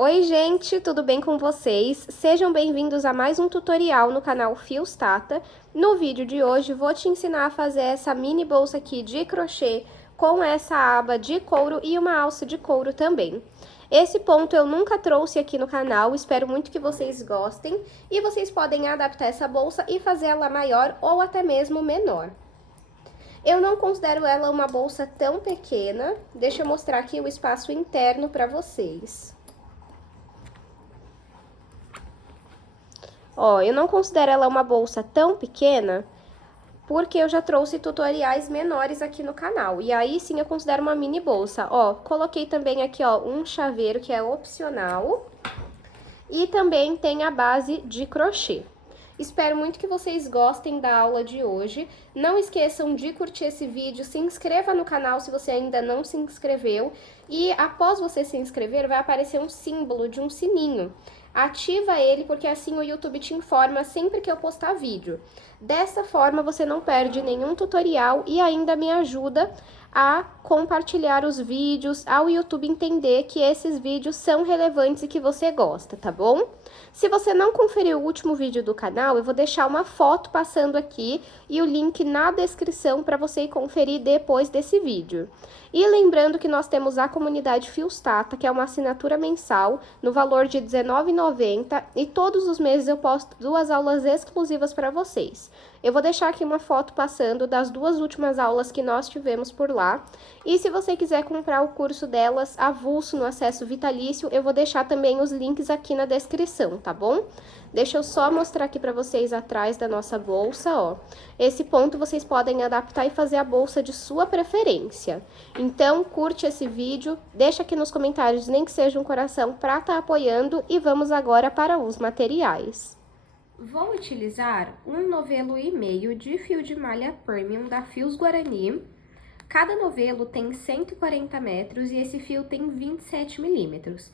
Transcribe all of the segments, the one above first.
Oi gente, tudo bem com vocês? Sejam bem-vindos a mais um tutorial no canal Fios Tata. No vídeo de hoje vou te ensinar a fazer essa mini bolsa aqui de crochê com essa aba de couro e uma alça de couro também. Esse ponto eu nunca trouxe aqui no canal, espero muito que vocês gostem e vocês podem adaptar essa bolsa e fazer ela maior ou até mesmo menor. Eu não considero ela uma bolsa tão pequena, deixa eu mostrar aqui o espaço interno para vocês. Ó, eu não considero ela uma bolsa tão pequena, porque eu já trouxe tutoriais menores aqui no canal. E aí sim eu considero uma mini bolsa. Ó, coloquei também aqui, ó, um chaveiro que é opcional. E também tem a base de crochê. Espero muito que vocês gostem da aula de hoje. Não esqueçam de curtir esse vídeo, se inscreva no canal se você ainda não se inscreveu. E após você se inscrever, vai aparecer um símbolo de um sininho. Ativa ele, porque assim o YouTube te informa sempre que eu postar vídeo. Dessa forma, você não perde nenhum tutorial e ainda me ajuda a compartilhar os vídeos, ao YouTube entender que esses vídeos são relevantes e que você gosta, tá bom? Se você não conferiu o último vídeo do canal, eu vou deixar uma foto passando aqui e o link na descrição para você ir conferir depois desse vídeo. E lembrando que nós temos a comunidade Fios Tata, que é uma assinatura mensal no valor de R$19,90 e todos os meses eu posto 2 aulas exclusivas para vocês. Eu vou deixar aqui uma foto passando das 2 últimas aulas que nós tivemos por lá. E se você quiser comprar o curso delas avulso no acesso vitalício, eu vou deixar também os links aqui na descrição, tá bom? Deixa eu só mostrar aqui para vocês atrás da nossa bolsa, ó. Esse ponto vocês podem adaptar e fazer a bolsa de sua preferência. Então, curte esse vídeo, deixa aqui nos comentários, nem que seja um coração, para estar apoiando. E vamos agora para os materiais. Vou utilizar 1,5 novelo de fio de malha premium da Fios Guarani. Cada novelo tem 140 metros e esse fio tem 27 milímetros.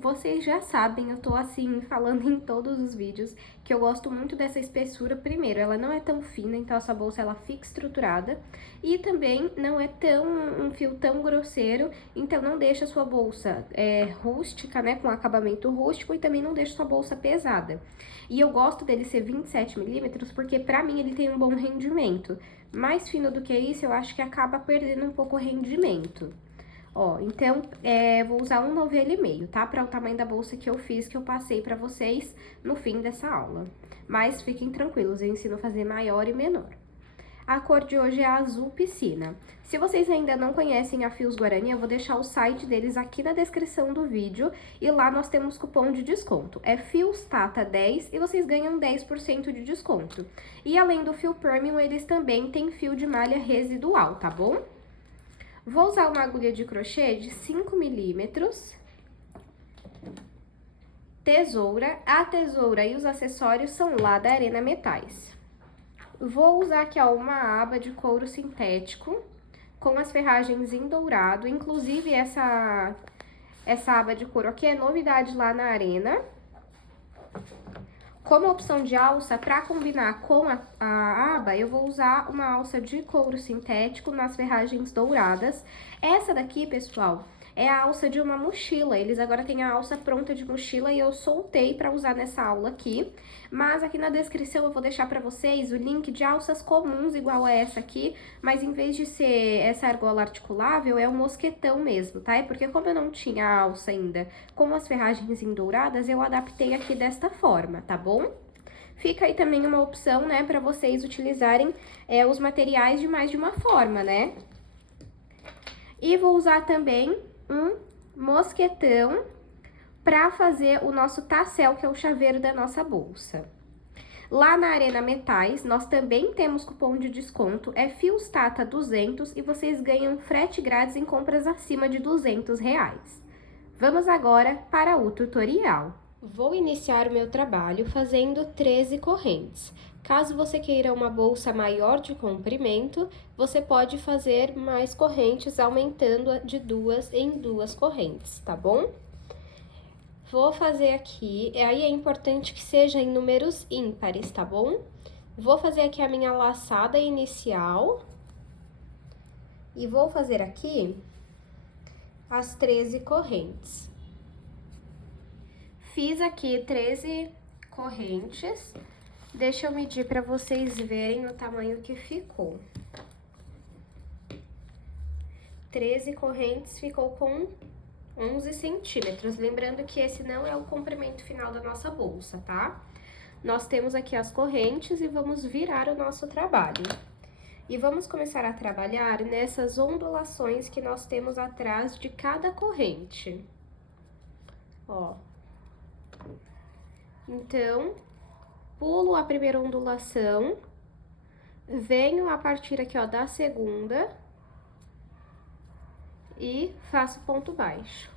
Vocês já sabem, eu tô assim falando em todos os vídeos que eu gosto muito dessa espessura. Primeiro, ela não é tão fina, então essa bolsa ela fica estruturada. E também não é um fio tão grosseiro, então não deixa a sua bolsa rústica, né, com acabamento rústico, e também não deixa a sua bolsa pesada. E eu gosto dele ser 27 milímetros porque pra mim ele tem um bom rendimento. Mais fino do que isso, eu acho que acaba perdendo um pouco o rendimento. Ó, então, vou usar 1,5 novelo, tá? Para o tamanho da bolsa que eu fiz, que eu passei pra vocês no fim dessa aula. Mas fiquem tranquilos, eu ensino a fazer maior e menor. A cor de hoje é azul piscina. Se vocês ainda não conhecem a Fios Guarani, eu vou deixar o site deles aqui na descrição do vídeo. E lá nós temos cupom de desconto. É FIOSTATA10 e vocês ganham 10% de desconto. E além do fio premium, eles também têm fio de malha residual, tá bom? Vou usar uma agulha de crochê de 5 milímetros, tesoura. A tesoura e os acessórios são lá da Arena Metais. Vou usar aqui, ó, uma aba de couro sintético com as ferragens em dourado. Inclusive, essa aba de couro aqui é novidade lá na Arena. Como opção de alça, para combinar com a aba, eu vou usar uma alça de couro sintético nas ferragens douradas. Essa daqui, pessoal, é a alça de uma mochila. Eles agora têm a alça pronta de mochila e eu soltei para usar nessa aula aqui. Mas aqui na descrição eu vou deixar para vocês o link de alças comuns igual a essa aqui, mas em vez de ser essa argola articulável, é um mosquetão mesmo, tá? É porque como eu não tinha a alça ainda com as ferragens em douradas, eu adaptei aqui desta forma, tá bom? Fica aí também uma opção, né, para vocês utilizarem os materiais de mais de uma forma, né? E vou usar também um mosquetão para fazer o nosso tassel, que é o chaveiro da nossa bolsa. Lá na Arena Metais, nós também temos cupom de desconto, é FIOSTATA200 e vocês ganham frete grátis em compras acima de R$200. Vamos agora para o tutorial. Vou iniciar o meu trabalho fazendo 13 correntes. Caso você queira uma bolsa maior de comprimento, você pode fazer mais correntes, aumentando de 2 em 2 correntes, tá bom? Vou fazer aqui, aí é importante que seja em números ímpares, tá bom? Vou fazer aqui a minha laçada inicial. E vou fazer aqui as 13 correntes. Fiz aqui 13 correntes. Deixa eu medir para vocês verem o tamanho que ficou. 13 correntes ficou com 11 centímetros. Lembrando que esse não é o comprimento final da nossa bolsa, tá? Nós temos aqui as correntes e vamos virar o nosso trabalho. E vamos começar a trabalhar nessas ondulações que nós temos atrás de cada corrente. Ó. Então, pulo a primeira ondulação, venho a partir aqui, ó, da segunda e faço ponto baixo.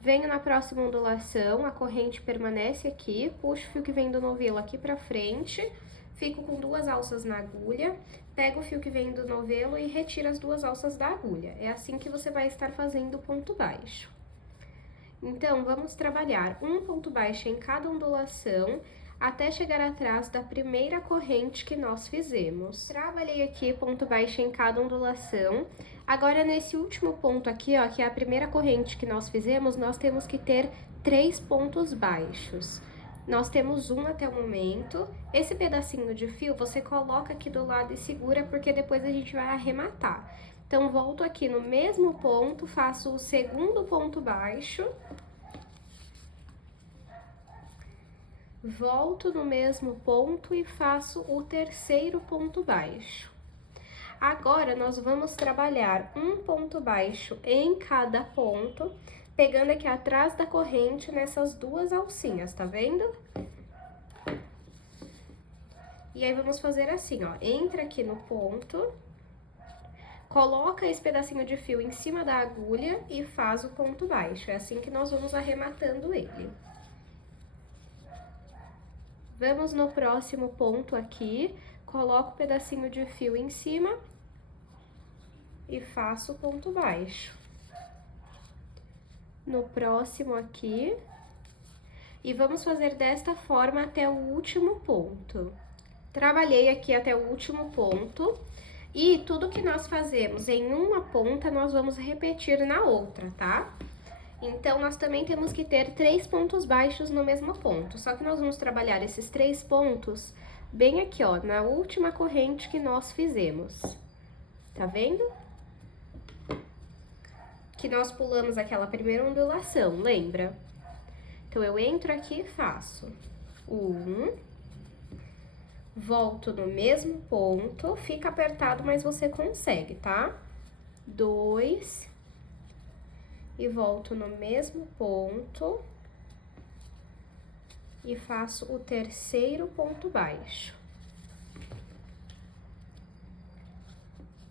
Venho na próxima ondulação, a corrente permanece aqui, puxo o fio que vem do novelo aqui pra frente, fico com 2 alças na agulha, pego o fio que vem do novelo e retiro as 2 alças da agulha. É assim que você vai estar fazendo o ponto baixo. Então, vamos trabalhar um ponto baixo em cada ondulação, até chegar atrás da primeira corrente que nós fizemos. Trabalhei aqui ponto baixo em cada ondulação. Agora, nesse último ponto aqui, ó, que é a primeira corrente que nós fizemos, nós temos que ter 3 pontos baixos. Nós temos um até o momento. Esse pedacinho de fio, você coloca aqui do lado e segura, porque depois a gente vai arrematar. Então, volto aqui no mesmo ponto, faço o segundo ponto baixo. Volto no mesmo ponto e faço o terceiro ponto baixo. Agora, nós vamos trabalhar um ponto baixo em cada ponto, pegando aqui atrás da corrente nessas 2 alcinhas, tá vendo? E aí, vamos fazer assim, ó, entra aqui no ponto, coloca esse pedacinho de fio em cima da agulha e faz o ponto baixo. É assim que nós vamos arrematando ele. Vamos no próximo ponto aqui, coloco o pedacinho de fio em cima e faço o ponto baixo. No próximo aqui, e vamos fazer desta forma até o último ponto. Trabalhei aqui até o último ponto, e tudo que nós fazemos em uma ponta, nós vamos repetir na outra, tá? Então, nós também temos que ter 3 pontos baixos no mesmo ponto. Só que nós vamos trabalhar esses 3 pontos bem aqui, ó, na última corrente que nós fizemos. Tá vendo? Que nós pulamos aquela primeira ondulação, lembra? Então, eu entro aqui e faço 1, volto no mesmo ponto, fica apertado, mas você consegue, tá? 2... e volto no mesmo ponto e faço o terceiro ponto baixo.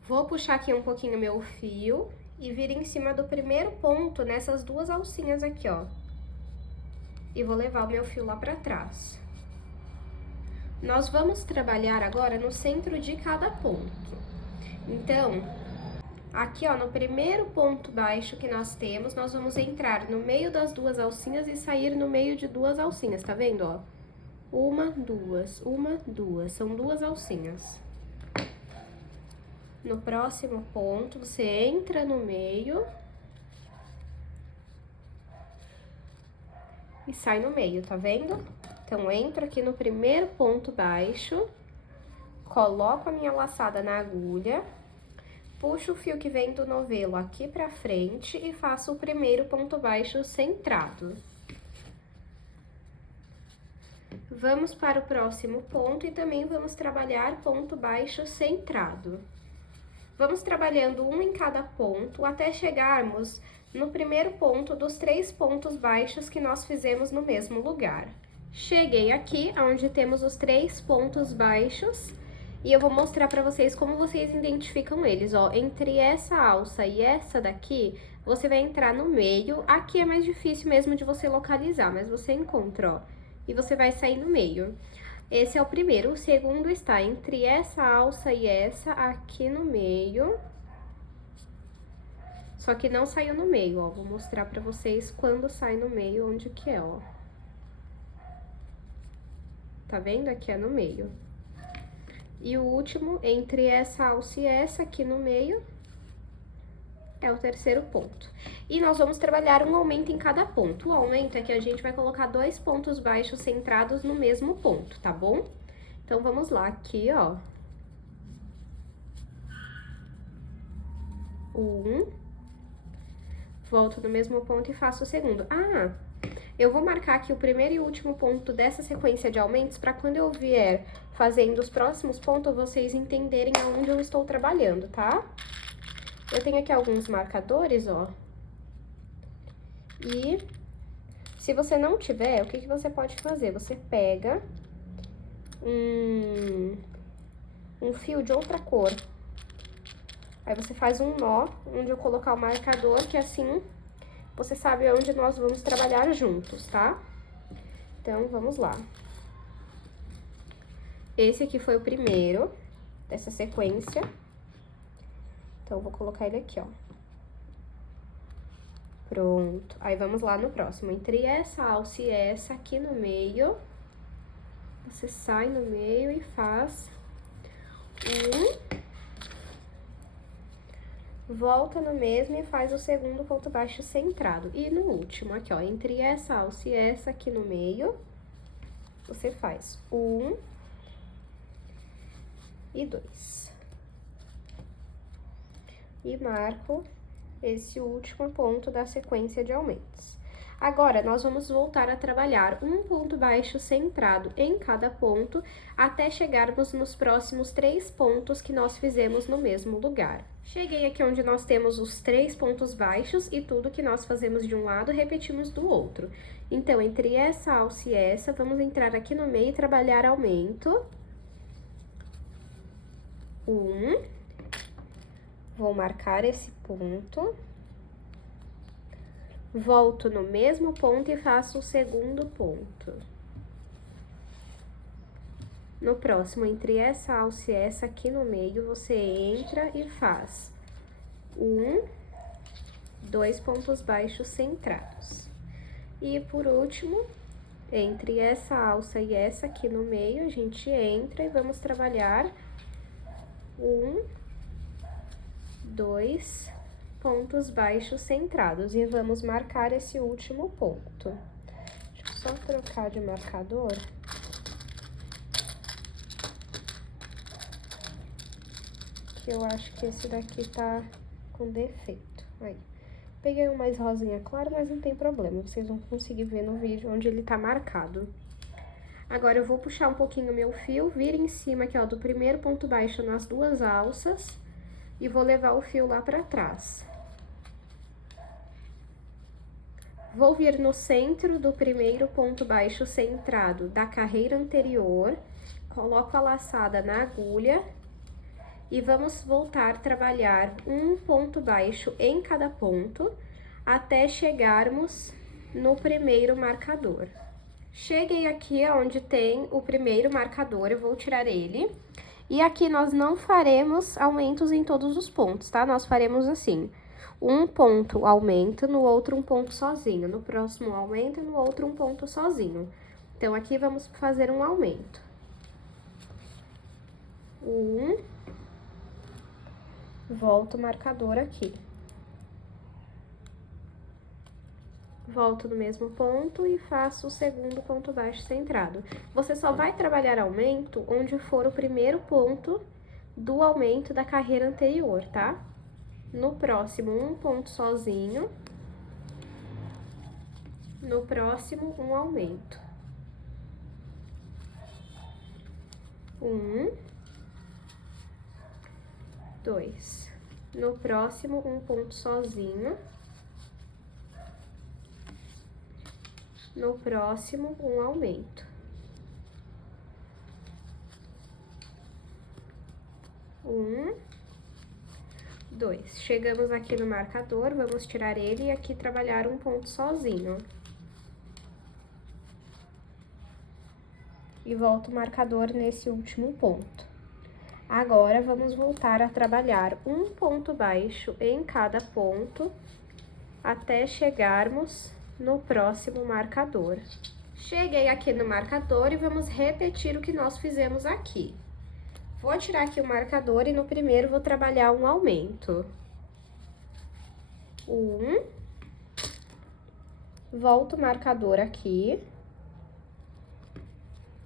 Vou puxar aqui um pouquinho meu fio e vir em cima do primeiro ponto nessas 2 alcinhas aqui, ó. E vou levar o meu fio lá pra trás. Nós vamos trabalhar agora no centro de cada ponto. Então, aqui, ó, no primeiro ponto baixo que nós temos, nós vamos entrar no meio das 2 alcinhas e sair no meio de 2 alcinhas, tá vendo, ó? 1, 2, 1, 2, são 2 alcinhas. No próximo ponto, você entra no meio e sai no meio, tá vendo? Então, entro aqui no primeiro ponto baixo, coloco a minha laçada na agulha, puxo o fio que vem do novelo aqui pra frente e faço o primeiro ponto baixo centrado. Vamos para o próximo ponto e também vamos trabalhar ponto baixo centrado. Vamos trabalhando um em cada ponto até chegarmos no primeiro ponto dos 3 pontos baixos que nós fizemos no mesmo lugar. Cheguei aqui, onde temos os 3 pontos baixos. E eu vou mostrar pra vocês como vocês identificam eles, ó. Entre essa alça e essa daqui, você vai entrar no meio. Aqui é mais difícil mesmo de você localizar, mas você encontra, ó. E você vai sair no meio. Esse é o primeiro. O segundo está entre essa alça e essa, aqui no meio. Só que não saiu no meio, ó. Vou mostrar pra vocês quando sai no meio, onde que é, ó. Tá vendo? Aqui é no meio. E o último, entre essa alça e essa, aqui no meio. É o terceiro ponto. E nós vamos trabalhar um aumento em cada ponto. O aumento é que a gente vai colocar 2 pontos baixos centrados no mesmo ponto, tá bom? Então, vamos lá, aqui, ó. 1, volto no mesmo ponto e faço o segundo. Ah, eu vou marcar aqui o primeiro e último ponto dessa sequência de aumentos para quando eu vier fazendo os próximos pontos, vocês entenderem aonde eu estou trabalhando, tá? Eu tenho aqui alguns marcadores, ó. E se você não tiver, o que você pode fazer? Você pega um fio de outra cor. Aí você faz um nó onde eu colocar o marcador, que assim você sabe onde nós vamos trabalhar juntos, tá? Então, vamos lá. Esse aqui foi o primeiro dessa sequência. Então, eu vou colocar ele aqui, ó. Pronto. Aí, vamos lá no próximo. Entre essa alça e essa aqui no meio, você sai no meio e faz volta no mesmo e faz o segundo ponto baixo centrado. E no último, aqui, ó, entre essa alça e essa aqui no meio, você faz 1 e 2. E marco esse último ponto da sequência de aumentos. Agora, nós vamos voltar a trabalhar um ponto baixo centrado em cada ponto, até chegarmos nos próximos 3 pontos que nós fizemos no mesmo lugar. Cheguei aqui onde nós temos os 3 pontos baixos e tudo que nós fazemos de um lado, repetimos do outro. Então, entre essa alça e essa, vamos entrar aqui no meio e trabalhar aumento. 1. Vou marcar esse ponto. Volto no mesmo ponto e faço o segundo ponto. No próximo, entre essa alça e essa aqui no meio, você entra e faz 2 pontos baixos centrados. E por último, entre essa alça e essa aqui no meio, a gente entra e vamos trabalhar 2 pontos baixos centrados e vamos marcar esse último ponto. Deixa eu só trocar de marcador. Que eu acho que esse daqui tá com defeito. Aí. Peguei um mais rosinha claro, mas não tem problema. Vocês vão conseguir ver no vídeo onde ele tá marcado. Agora, eu vou puxar um pouquinho o meu fio, vir em cima aqui, ó, do primeiro ponto baixo nas 2 alças e vou levar o fio lá pra trás. Vou vir no centro do primeiro ponto baixo centrado da carreira anterior, coloco a laçada na agulha e vamos voltar a trabalhar um ponto baixo em cada ponto, até chegarmos no primeiro marcador. Cheguei aqui onde tem o primeiro marcador, eu vou tirar ele. E aqui nós não faremos aumentos em todos os pontos, tá? Nós faremos assim, um ponto aumenta, no outro um ponto sozinho, no próximo aumenta, no outro um ponto sozinho. Então, aqui vamos fazer um aumento. 1, volto o marcador aqui. Volto no mesmo ponto e faço o segundo ponto baixo centrado. Você só vai trabalhar aumento onde for o primeiro ponto do aumento da carreira anterior, tá? No próximo, um ponto sozinho. No próximo, um aumento. 1, 2. No próximo, um ponto sozinho. No próximo, um aumento. 1, 2. Chegamos aqui no marcador, vamos tirar ele e aqui trabalhar um ponto sozinho. E volto o marcador nesse último ponto. Agora, vamos voltar a trabalhar um ponto baixo em cada ponto, até chegarmos no próximo marcador. Cheguei aqui no marcador e vamos repetir o que nós fizemos aqui. Vou tirar aqui o marcador e no primeiro vou trabalhar um aumento. Volto o marcador aqui.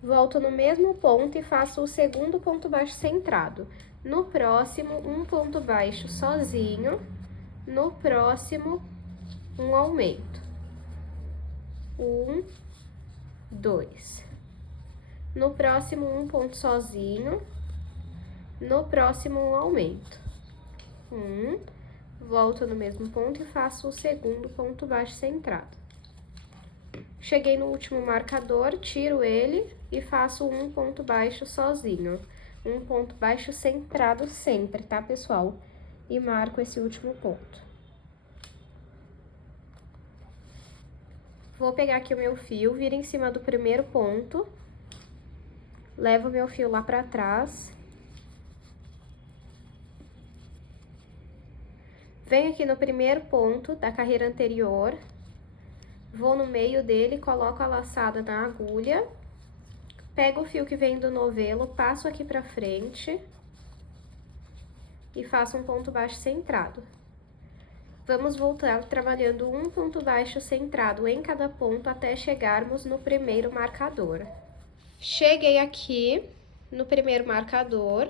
Volto no mesmo ponto e faço o segundo ponto baixo centrado. No próximo, um ponto baixo sozinho. No próximo, um aumento. 1, 2. No próximo, um ponto sozinho. No próximo, um aumento. 1. Volto no mesmo ponto e faço o segundo ponto baixo centrado. Cheguei no último marcador, tiro ele e faço um ponto baixo sozinho. Um ponto baixo centrado sempre, tá, pessoal? E marco esse último ponto. Vou pegar aqui o meu fio, viro em cima do primeiro ponto, levo o meu fio lá pra trás. Venho aqui no primeiro ponto da carreira anterior. Vou no meio dele, coloco a laçada na agulha, pego o fio que vem do novelo, passo aqui pra frente e faço um ponto baixo centrado. Vamos voltar trabalhando um ponto baixo centrado em cada ponto até chegarmos no primeiro marcador. Cheguei aqui no primeiro marcador.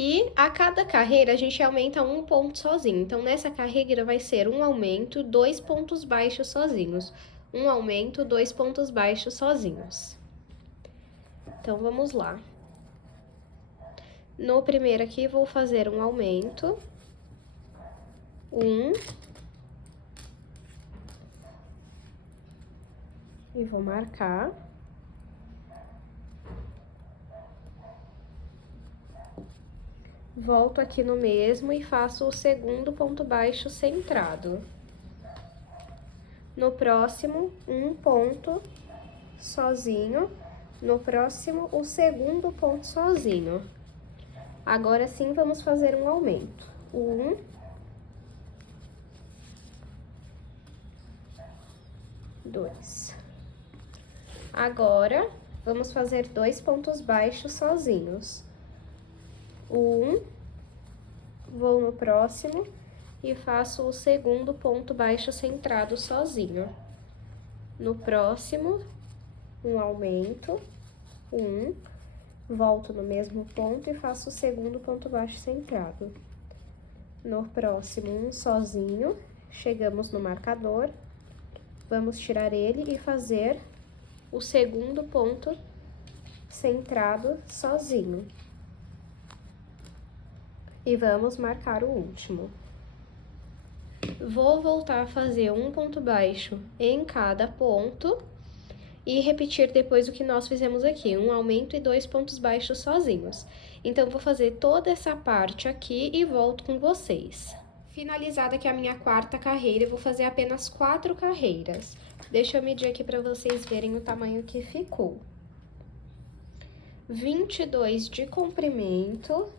E a cada carreira a gente aumenta um ponto sozinho. Então, nessa carreira vai ser um aumento, 2 pontos baixos sozinhos. Um aumento, 2 pontos baixos sozinhos. Então, vamos lá. No primeiro aqui, vou fazer um aumento. 1. E vou marcar. Volto aqui no mesmo e faço o segundo ponto baixo centrado. No próximo, um ponto sozinho. No próximo, o segundo ponto sozinho. Agora sim, vamos fazer um aumento. 1. 2. Agora, vamos fazer 2 pontos baixos sozinhos. 1, vou no próximo e faço o segundo ponto baixo centrado sozinho. No próximo, um aumento, 1, volto no mesmo ponto e faço o segundo ponto baixo centrado. No próximo, um sozinho, chegamos no marcador, vamos tirar ele e fazer o segundo ponto centrado sozinho. E vamos marcar o último. Vou voltar a fazer um ponto baixo em cada ponto e repetir depois o que nós fizemos aqui, um aumento e 2 pontos baixos sozinhos. Então, vou fazer toda essa parte aqui e volto com vocês. Finalizada aqui a minha quarta carreira, eu vou fazer apenas 4 carreiras. Deixa eu medir aqui para vocês verem o tamanho que ficou. 22 de comprimento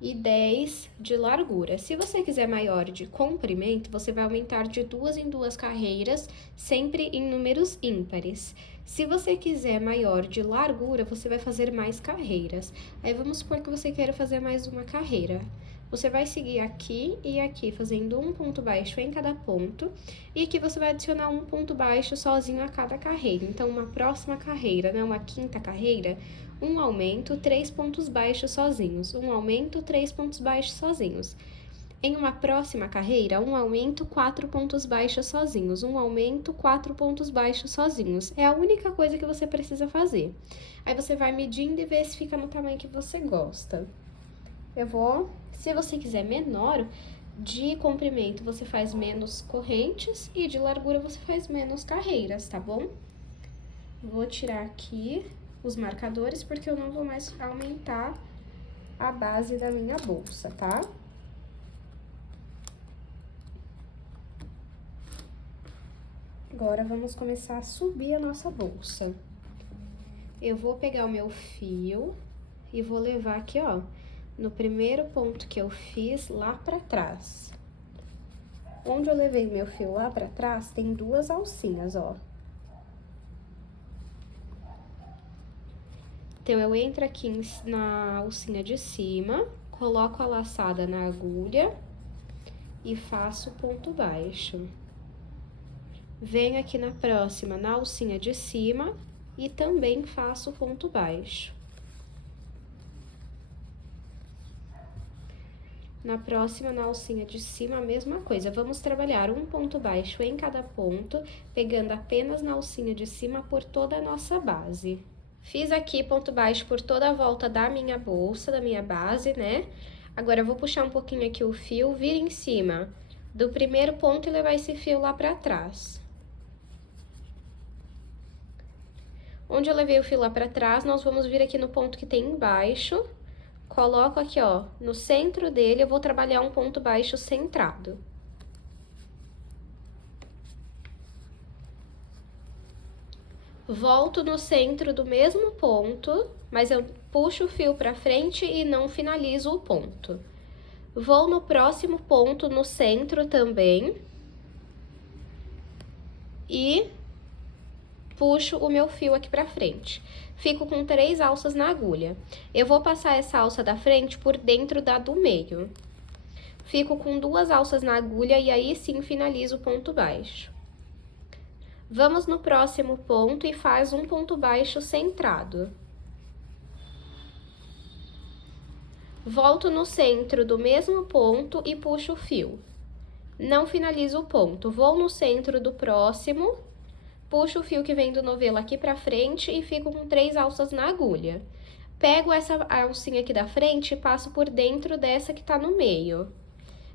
e 10 de largura. Se você quiser maior de comprimento, você vai aumentar de 2 em 2 carreiras, sempre em números ímpares. Se você quiser maior de largura, você vai fazer mais carreiras. Aí, vamos supor que você queira fazer mais uma carreira. Você vai seguir aqui e aqui, fazendo um ponto baixo em cada ponto. E aqui você vai adicionar um ponto baixo sozinho a cada carreira. Então, uma próxima carreira, né, uma quinta carreira, um aumento, 3 pontos baixos sozinhos. Um aumento, 3 pontos baixos sozinhos. Em uma próxima carreira, um aumento, 4 pontos baixos sozinhos. Um aumento, 4 pontos baixos sozinhos. É a única coisa que você precisa fazer. Aí, você vai medindo e ver se fica no tamanho que você gosta. Se você quiser menor, de comprimento você faz menos correntes e de largura você faz menos carreiras, tá bom? Vou tirar aqui os marcadores, porque eu não vou mais aumentar a base da minha bolsa, tá? Agora, vamos começar a subir a nossa bolsa. Eu vou pegar o meu fio e vou levar aqui, ó, no primeiro ponto que eu fiz lá pra trás. Onde eu levei meu fio lá pra trás, tem 2 alcinhas, ó. Então, eu entro aqui na alcinha de cima, coloco a laçada na agulha e faço ponto baixo. Venho aqui na próxima, na alcinha de cima, e também faço ponto baixo. Na próxima, na alcinha de cima, a mesma coisa. Vamos trabalhar um ponto baixo em cada ponto, pegando apenas na alcinha de cima por toda a nossa base. Fiz aqui ponto baixo por toda a volta da minha bolsa, da minha base, né? Agora, eu vou puxar um pouquinho aqui o fio, vir em cima do primeiro ponto e levar esse fio lá pra trás. Onde eu levei o fio lá pra trás, nós vamos vir aqui no ponto que tem embaixo, coloco aqui, ó, no centro dele, eu vou trabalhar um ponto baixo centrado. Volto no centro do mesmo ponto, mas eu puxo o fio pra frente e não finalizo o ponto. Vou no próximo ponto, no centro também, e puxo o meu fio aqui pra frente. Fico com 3 alças na agulha. Eu vou passar essa alça da frente por dentro da do meio. Fico com 2 alças na agulha e aí sim finalizo o ponto baixo. Vamos no próximo ponto e faz um ponto baixo centrado. Volto no centro do mesmo ponto e puxo o fio. Não finalizo o ponto, vou no centro do próximo, puxo o fio que vem do novelo aqui pra frente e fico com 3 alças na agulha. Pego essa alcinha aqui da frente e passo por dentro dessa que tá no meio.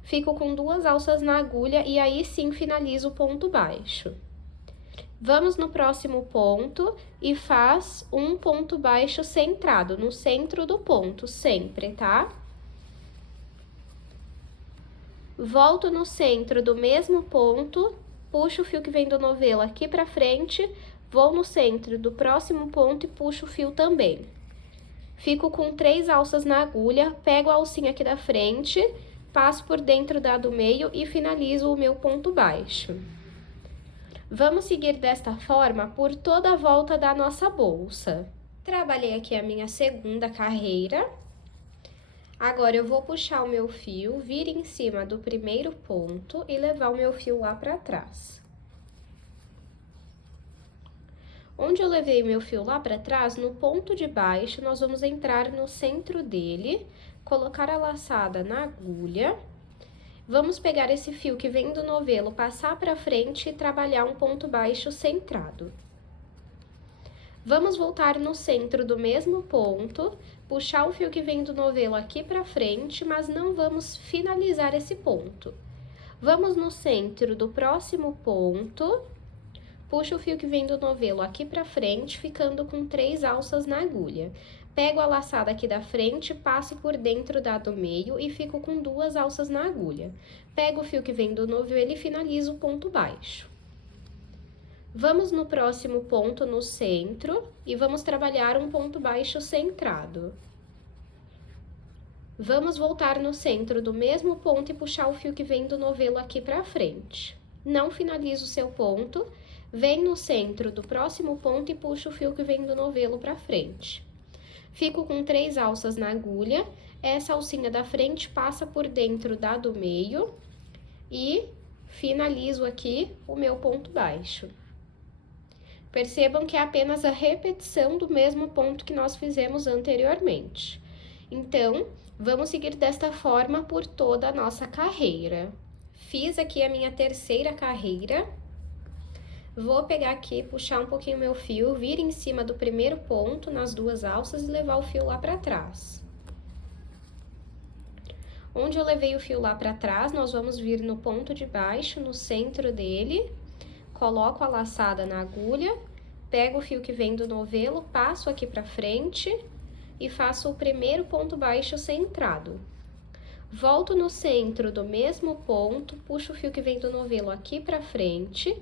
Fico com 2 alças na agulha e aí sim finalizo o ponto baixo. Vamos no próximo ponto e faz um ponto baixo centrado, no centro do ponto, sempre, tá? Volto no centro do mesmo ponto, puxo o fio que vem do novelo aqui pra frente, vou no centro do próximo ponto e puxo o fio também. Fico com 3 alças na agulha, pego a alcinha aqui da frente, passo por dentro da do meio e finalizo o meu ponto baixo. Vamos seguir desta forma por toda a volta da nossa bolsa. Trabalhei aqui a minha segunda carreira. Agora, eu vou puxar o meu fio, vir em cima do primeiro ponto e levar o meu fio lá pra trás. Onde eu levei o meu fio lá pra trás, no ponto de baixo, nós vamos entrar no centro dele, colocar a laçada na agulha. Vamos pegar esse fio que vem do novelo, passar pra frente e trabalhar um ponto baixo centrado. Vamos voltar no centro do mesmo ponto, puxar o fio que vem do novelo aqui pra frente, mas não vamos finalizar esse ponto. Vamos no centro do próximo ponto, puxo o fio que vem do novelo aqui pra frente, ficando com 3 alças na agulha. Pego a laçada aqui da frente, passo por dentro da do meio e fico com 2 alças na agulha. Pego o fio que vem do novelo e finalizo o ponto baixo. Vamos no próximo ponto no centro e vamos trabalhar um ponto baixo centrado. Vamos voltar no centro do mesmo ponto e puxar o fio que vem do novelo aqui pra frente. Não finaliza o seu ponto, vem no centro do próximo ponto e puxa o fio que vem do novelo pra frente. Fico com 3 alças na agulha, essa alcinha da frente passa por dentro da do meio e finalizo aqui o meu ponto baixo. Percebam que é apenas a repetição do mesmo ponto que nós fizemos anteriormente. Então, vamos seguir desta forma por toda a nossa carreira. Fiz aqui a minha terceira carreira. Vou pegar aqui, puxar um pouquinho meu fio, vir em cima do primeiro ponto, nas 2 alças, e levar o fio lá pra trás. Onde eu levei o fio lá pra trás, nós vamos vir no ponto de baixo, no centro dele, coloco a laçada na agulha, pego o fio que vem do novelo, passo aqui pra frente e faço o primeiro ponto baixo centrado. Volto no centro do mesmo ponto, puxo o fio que vem do novelo aqui pra frente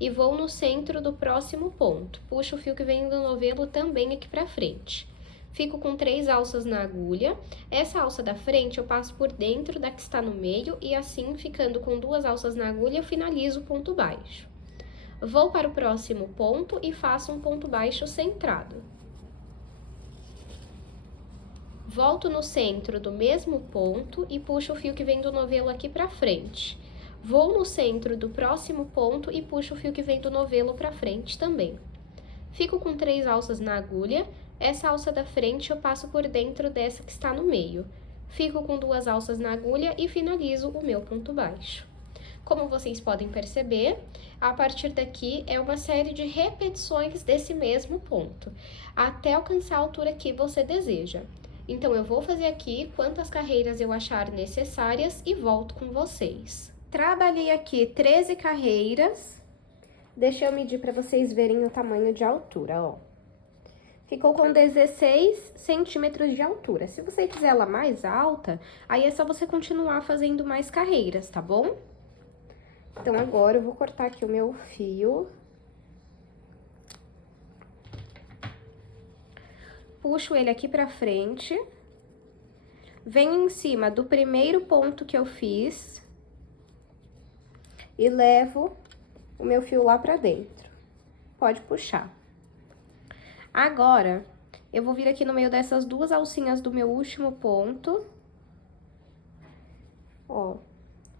e vou no centro do próximo ponto. Puxo o fio que vem do novelo também aqui pra frente. Fico com 3 alças na agulha. Essa alça da frente eu passo por dentro da que está no meio e assim, ficando com 2 alças na agulha, eu finalizo o ponto baixo. Vou para o próximo ponto e faço um ponto baixo centrado. Volto no centro do mesmo ponto e puxo o fio que vem do novelo aqui pra frente. Vou no centro do próximo ponto e puxo o fio que vem do novelo pra frente também. Fico com 3 alças na agulha, essa alça da frente eu passo por dentro dessa que está no meio. Fico com 2 alças na agulha e finalizo o meu ponto baixo. Como vocês podem perceber, a partir daqui é uma série de repetições desse mesmo ponto, até alcançar a altura que você deseja. Então, eu vou fazer aqui quantas carreiras eu achar necessárias e volto com vocês. Trabalhei aqui 13 carreiras. Deixa eu medir para vocês verem o tamanho de altura, ó. Ficou com 16 centímetros de altura. Se você quiser ela mais alta, aí é só você continuar fazendo mais carreiras, tá bom? Então, agora eu vou cortar aqui o meu fio. Puxo ele aqui pra frente. Venho em cima do primeiro ponto que eu fiz. E levo o meu fio lá pra dentro. Pode puxar. Agora, eu vou vir aqui no meio dessas 2 alcinhas do meu último ponto. Ó.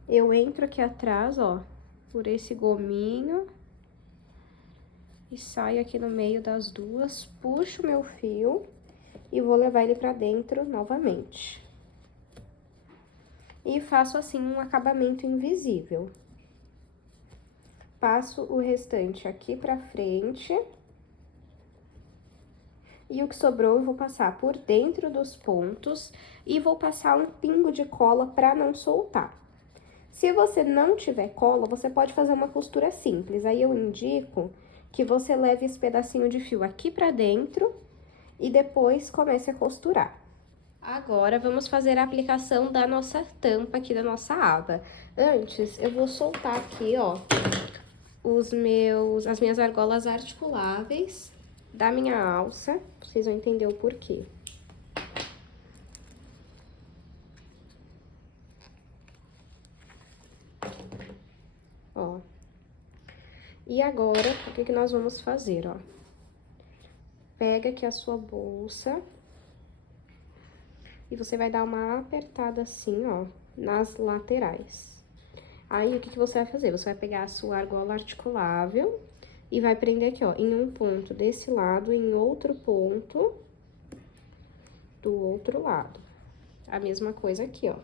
Eu entro aqui atrás, ó, por esse gominho. E saio aqui no meio das 2, puxo o meu fio e vou levar ele pra dentro novamente. E faço assim um acabamento invisível. Passo o restante aqui pra frente. E o que sobrou eu vou passar por dentro dos pontos e vou passar um pingo de cola pra não soltar. Se você não tiver cola, você pode fazer uma costura simples. Aí eu indico que você leve esse pedacinho de fio aqui pra dentro e depois comece a costurar. Agora, vamos fazer a aplicação da nossa tampa aqui da nossa aba. Antes, eu vou soltar aqui, ó, as minhas argolas articuláveis da minha alça. Vocês vão entender o porquê. Ó. E agora, o que que nós vamos fazer, ó? Pega aqui a sua bolsa e você vai dar uma apertada assim, ó, nas laterais. Aí, o que que você vai fazer? Você vai pegar a sua argola articulável e vai prender aqui, ó, em um ponto desse lado, em outro ponto do outro lado. A mesma coisa aqui, ó.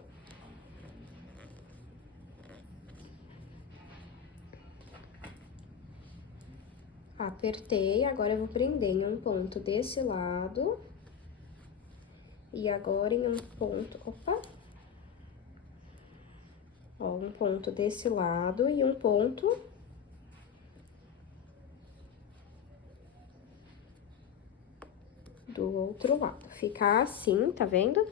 Apertei, agora eu vou prender em um ponto desse lado. E agora em um ponto, opa. Ó, um ponto desse lado e um ponto do outro lado. Fica assim, tá vendo?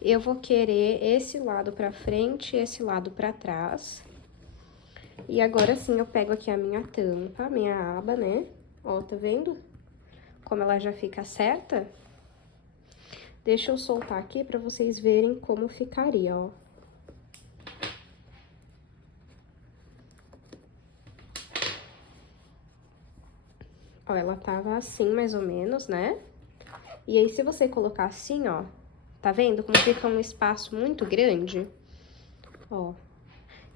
Eu vou querer esse lado pra frente e esse lado pra trás. E agora sim, eu pego aqui a minha tampa, a minha aba, né? Ó, tá vendo? Como ela já fica certa. Deixa eu soltar aqui pra vocês verem como ficaria, ó. Ó, ela tava assim, mais ou menos, né? E aí, se você colocar assim, ó, tá vendo como fica um espaço muito grande? Ó.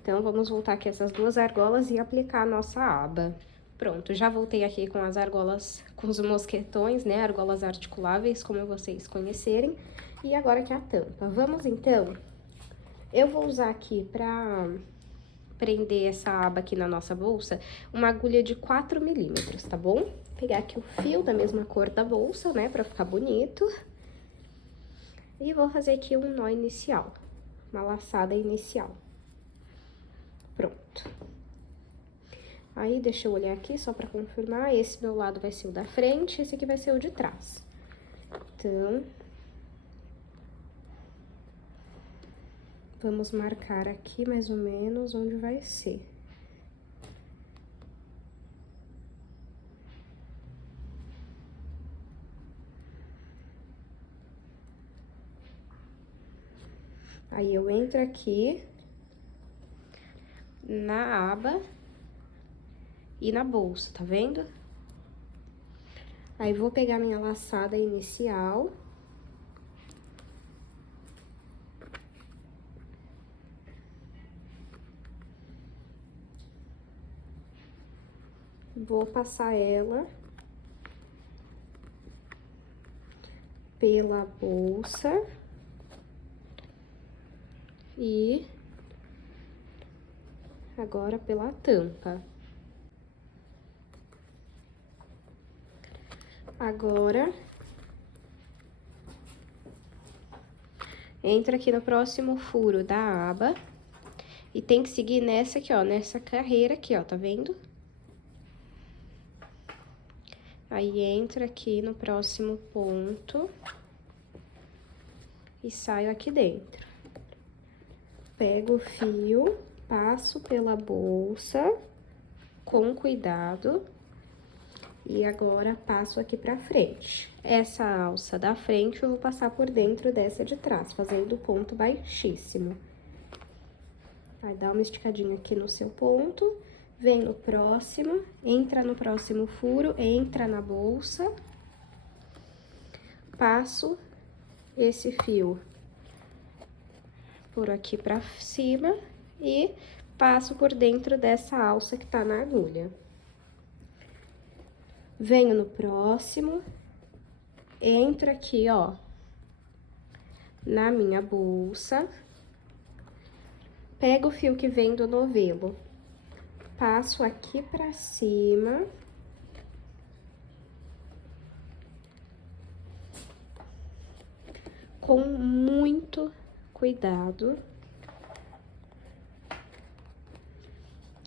Então, vamos voltar aqui essas 2 argolas e aplicar a nossa aba. Pronto, já voltei aqui com as argolas, com os mosquetões, né? Argolas articuláveis, como vocês conhecerem. E agora aqui a tampa. Vamos, então, eu vou usar aqui pra prender essa aba aqui na nossa bolsa, uma agulha de 4 milímetros, tá bom? Vou pegar aqui o fio da mesma cor da bolsa, né? Pra ficar bonito. E vou fazer aqui um nó inicial, uma laçada inicial. Pronto. Aí, deixa eu olhar aqui só pra confirmar. Esse meu lado vai ser o da frente, esse aqui vai ser o de trás. Então, vamos marcar aqui mais ou menos onde vai ser. Aí, eu entro aqui na aba e na bolsa, tá vendo? Aí, vou pegar minha laçada inicial. Vou passar ela pela bolsa e agora pela tampa. Agora, entra aqui no próximo furo da aba e tem que seguir nessa aqui, ó, nessa carreira aqui, ó, tá vendo? Aí, entra aqui no próximo ponto e saio aqui dentro. Pego o fio, passo pela bolsa com cuidado e agora passo aqui pra frente. Essa alça da frente eu vou passar por dentro dessa de trás, fazendo ponto baixíssimo. Aí, dá uma esticadinha aqui no seu ponto. Vem no próximo, entra no próximo furo, entra na bolsa, passo esse fio por aqui pra cima e passo por dentro dessa alça que tá na agulha. Venho no próximo, entro aqui, ó, na minha bolsa, pego o fio que vem do novelo. Passo aqui pra cima. Com muito cuidado.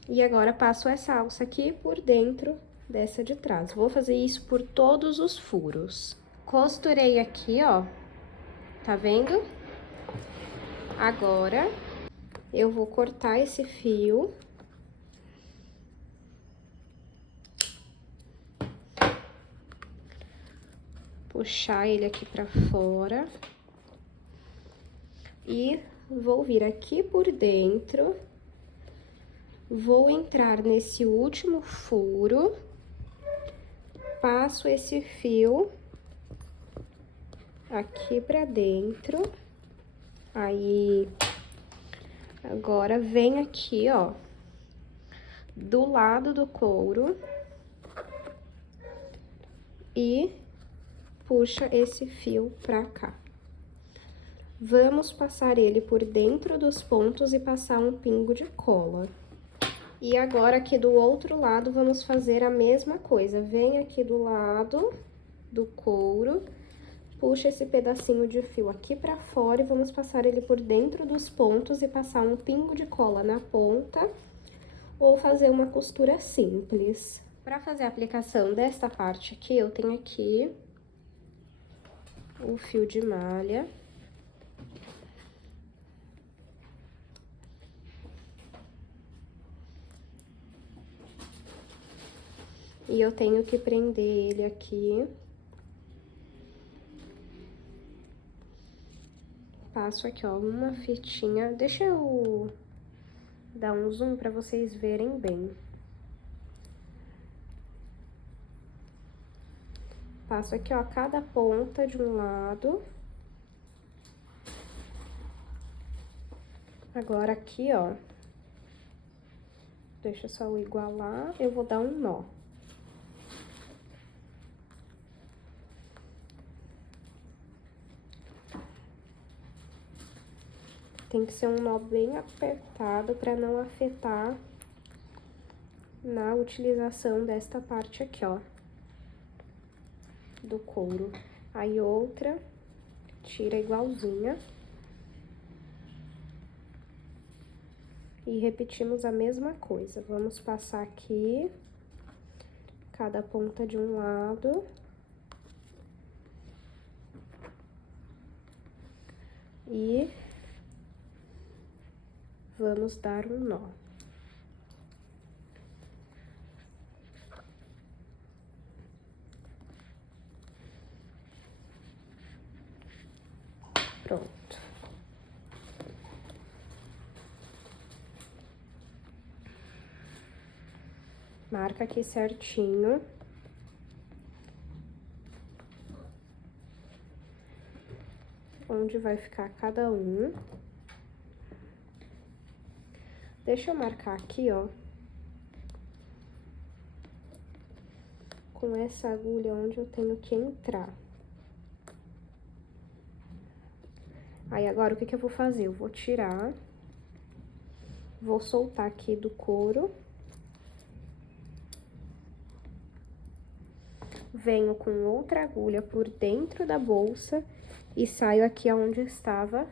E agora, passo essa alça aqui por dentro dessa de trás. Vou fazer isso por todos os furos. Costurei aqui, ó. Tá vendo? Agora, eu vou cortar esse fio. Puxar ele aqui pra fora. E vou vir aqui por dentro. Vou entrar nesse último furo. Passo esse fio aqui pra dentro. Aí, agora, vem aqui, ó, do lado do couro. E puxa esse fio pra cá. Vamos passar ele por dentro dos pontos e passar um pingo de cola. E agora, aqui do outro lado, vamos fazer a mesma coisa. Vem aqui do lado do couro, puxa esse pedacinho de fio aqui pra fora e vamos passar ele por dentro dos pontos e passar um pingo de cola na ponta ou fazer uma costura simples. Pra fazer a aplicação desta parte aqui, eu tenho aqui o fio de malha. E eu tenho que prender ele aqui. Passo aqui, ó, uma fitinha. Deixa eu dar um zoom pra vocês verem bem. Passo aqui, ó, cada ponta de um lado. Agora, aqui, ó, deixa só eu igualar, eu vou dar um nó. Tem que ser um nó bem apertado para não afetar na utilização desta parte aqui, ó, do couro. Aí, outra, tira igualzinha. E repetimos a mesma coisa. Vamos passar aqui, cada ponta de um lado. E vamos dar um nó. Pronto. Marca aqui certinho. onde vai ficar cada um. Deixa eu marcar aqui, ó. Com essa agulha onde eu tenho que entrar. Aí, agora, o que que eu vou fazer? Eu vou tirar, vou soltar aqui do couro. Venho com outra agulha por dentro da bolsa e saio aqui onde estava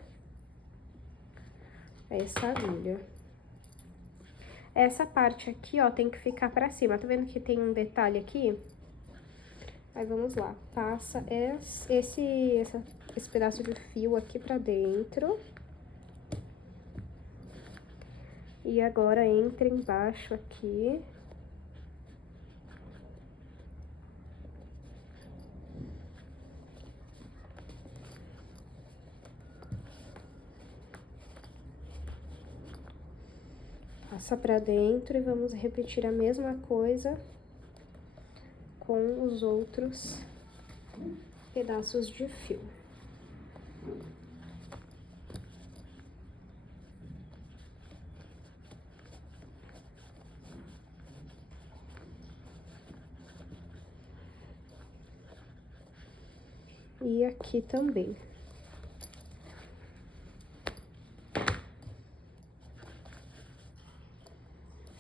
essa agulha. Essa parte aqui, ó, tem que ficar pra cima. Tá vendo que tem um detalhe aqui? Aí, vamos lá. Passa esse pedaço de fio aqui pra dentro. E agora entra embaixo aqui. Passa pra dentro e vamos repetir a mesma coisa com os outros pedaços de fio. E aqui também.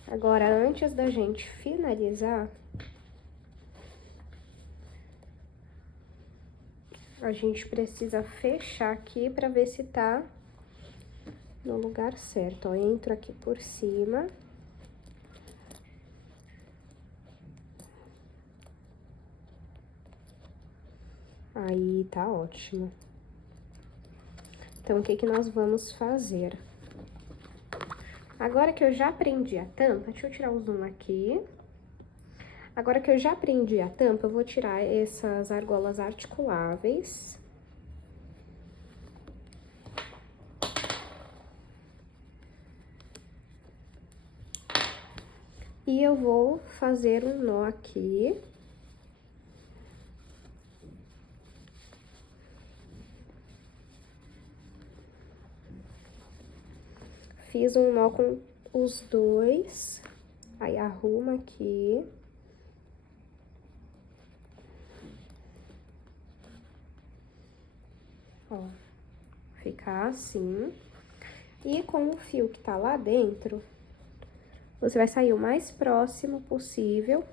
Agora, antes da gente finalizar, a gente precisa fechar aqui pra ver se tá no lugar certo, ó. Entro aqui por cima. Aí, tá ótimo. Então, o que que nós vamos fazer? Agora que eu já prendi a tampa, deixa eu tirar o zoom aqui. Agora que eu já prendi a tampa, eu vou tirar essas argolas articuláveis. E eu vou fazer um nó aqui. Fiz um nó com os dois, aí arruma aqui. Ó, fica assim. E com o fio que tá lá dentro, você vai sair o mais próximo possível.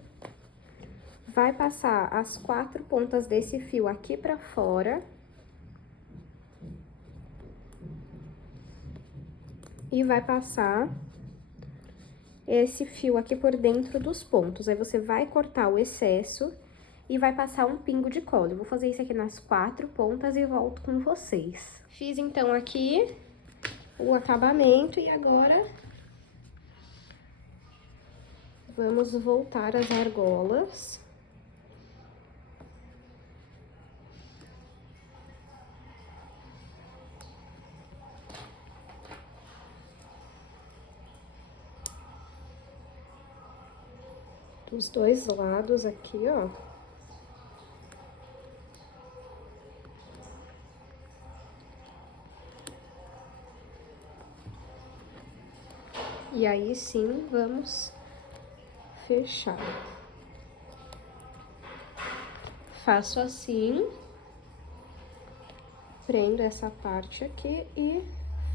Vai passar as 4 pontas desse fio aqui pra fora. E vai passar esse fio aqui por dentro dos pontos. Aí, você vai cortar o excesso e vai passar um pingo de cola. Eu vou fazer isso aqui nas 4 pontas e volto com vocês. Fiz, então, aqui o acabamento e agora vamos voltar as argolas. Dos dois lados aqui, ó. E aí, sim, vamos fechar. Faço assim, prendo essa parte aqui e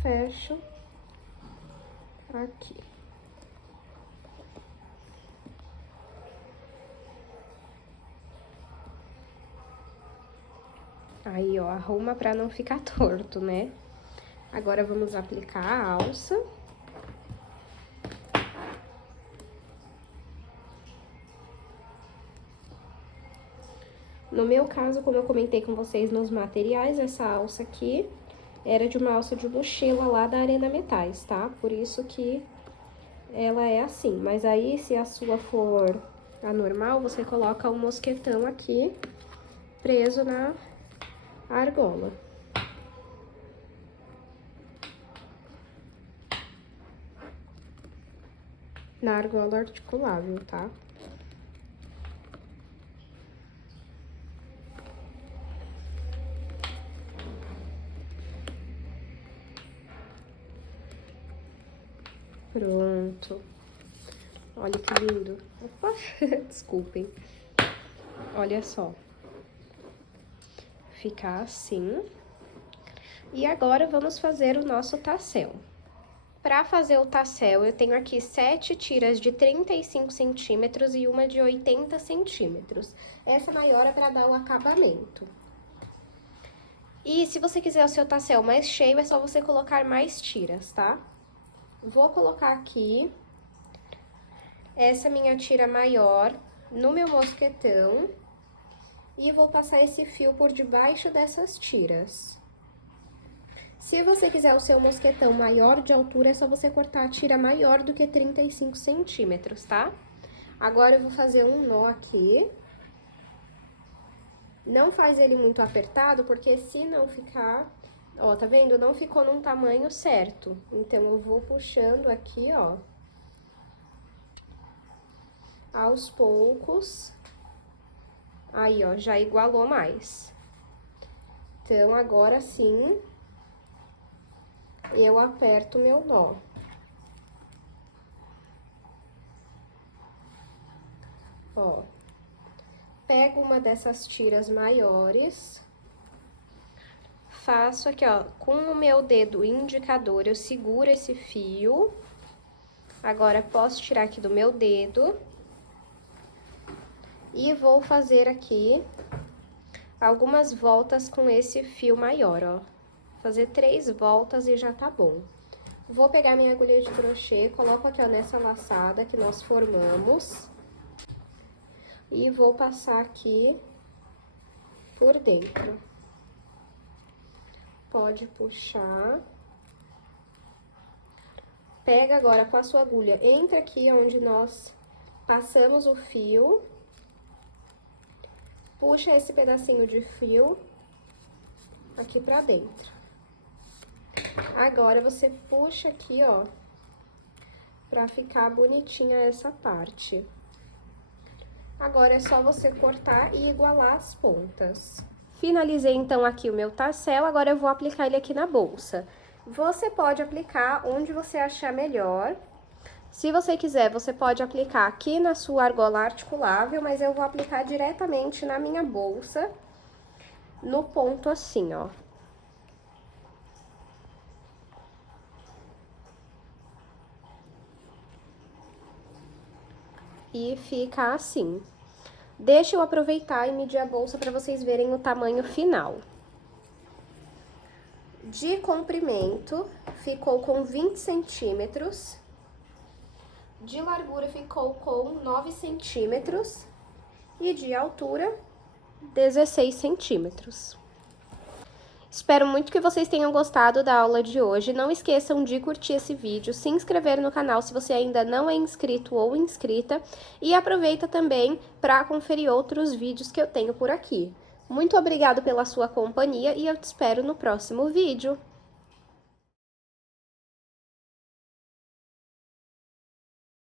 fecho aqui. Aí, ó, arruma pra não ficar torto, né? Agora, vamos aplicar a alça. No meu caso, como eu comentei com vocês nos materiais, essa alça aqui era de uma alça de mochila lá da Arena Metais, tá? Por isso que ela é assim. Mas aí, se a sua for a normal, você coloca um mosquetão aqui preso na argola. Na argola articulável, tá? Pronto. Olha que lindo. Opa, desculpem. Olha só. Fica assim. E agora vamos fazer o nosso tassel. Para fazer o tassel, eu tenho aqui 7 tiras de 35 centímetros e uma de 80 centímetros. Essa maior é para dar o acabamento. E se você quiser o seu tassel mais cheio, é só você colocar mais tiras, tá? Vou colocar aqui essa minha tira maior no meu mosquetão e vou passar esse fio por debaixo dessas tiras. Se você quiser o seu mosquetão maior de altura, é só você cortar a tira maior do que 35 centímetros, tá? Agora eu vou fazer um nó aqui. Não faz ele muito apertado, porque se não ficar... Ó, tá vendo? Não ficou num tamanho certo. Então, eu vou puxando aqui, ó. Aos poucos. Aí, ó, já igualou mais. Então, agora sim... eu aperto meu nó. Ó, pego uma dessas tiras maiores, faço aqui, ó, com o meu dedo indicador, eu seguro esse fio. Agora, posso tirar aqui do meu dedo. E vou fazer aqui algumas voltas com esse fio maior, ó. Fazer 3 voltas e já tá bom. Vou pegar minha agulha de crochê, coloco aqui, ó, nessa laçada que nós formamos. E vou passar aqui por dentro. Pode puxar. Pega agora com a sua agulha, entra aqui onde nós passamos o fio. Puxa esse pedacinho de fio aqui pra dentro. Agora, você puxa aqui, ó, pra ficar bonitinha essa parte. Agora, é só você cortar e igualar as pontas. Finalizei, então, aqui o meu tassel, agora eu vou aplicar ele aqui na bolsa. Você pode aplicar onde você achar melhor. Se você quiser, você pode aplicar aqui na sua argola articulável, mas eu vou aplicar diretamente na minha bolsa, no ponto assim, ó. E fica assim. Deixa eu aproveitar e medir a bolsa para vocês verem o tamanho final. De comprimento, ficou com 20 centímetros. De largura, ficou com 9 centímetros. E de altura, 16 centímetros. Espero muito que vocês tenham gostado da aula de hoje. Não esqueçam de curtir esse vídeo, se inscrever no canal se você ainda não é inscrito ou inscrita. E aproveita também para conferir outros vídeos que eu tenho por aqui. Muito obrigada pela sua companhia e eu te espero no próximo vídeo.